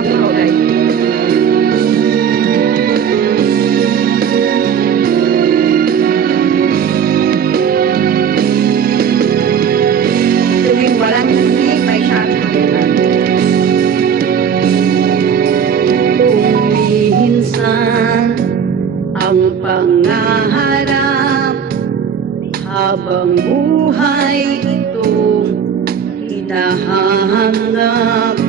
Afro, guys. Tuwing walang hindi, may shotgun. Kung minsan ang pangaharap habang buhay itong hinahanap,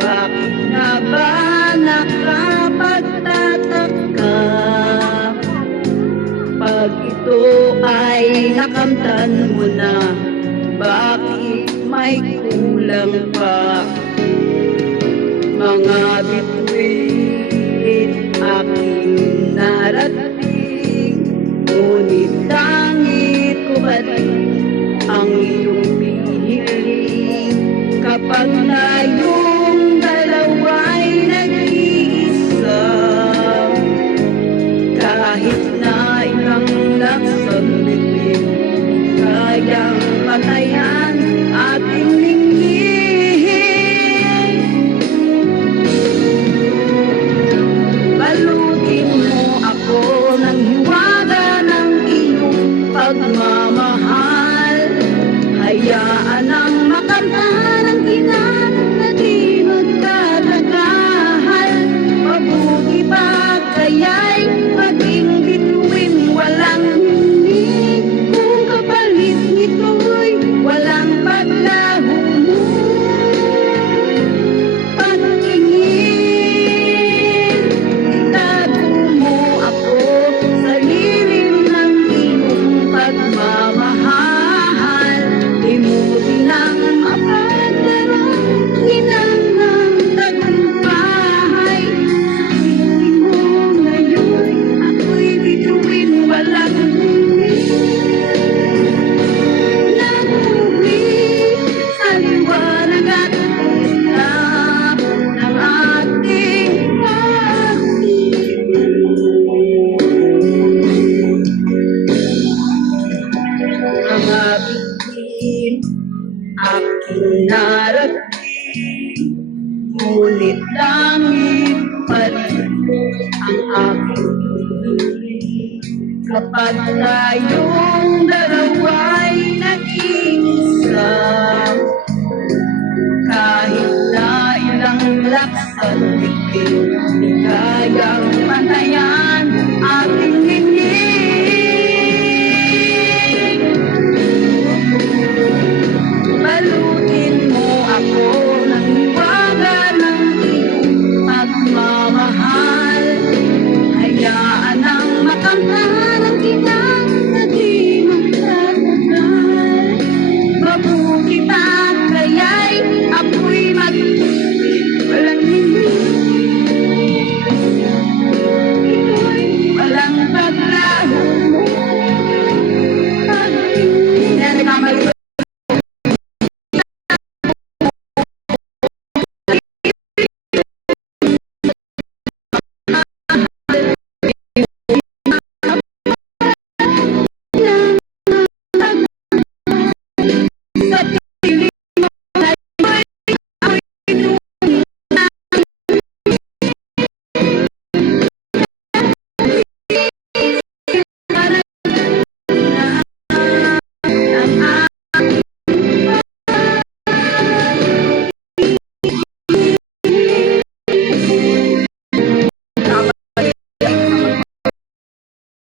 bakit na ba nakapagtataka pag ito ay nakamtan mo na? Bakit may kulang pa? Mga bituin aking narating, ngunit langit ko pa rin ang iyong pihiling. Kapag tayong dalawa'y nag-iisa, kahit na ilang laksang bituin, kayang patayan ating linggin. Balutin mo ako ng hiwaga ng iyong pagmamahal. Hayaan ang makamtahan ang ginang na di magtatagahal. Mabuti pa kaya'y maging bituin walang hindi, kung kapalit nito'y walang paglaho mo. Pagtingin, itago mo ako sa lilim ng iyong pagmamahal. Imuti ng mapagdarang ginang tagumpay. Sabihin mo ngayon, ako'y bituin walang hindi. Nakuwi sa liwanag at islap ng ating pag-ibig. Mga bituin aking narating, ngunit langit pa rin ang aking piling. Kapag tayong dalawa'y naging isa, kahit na ilang laksang bituin, di kayang patayan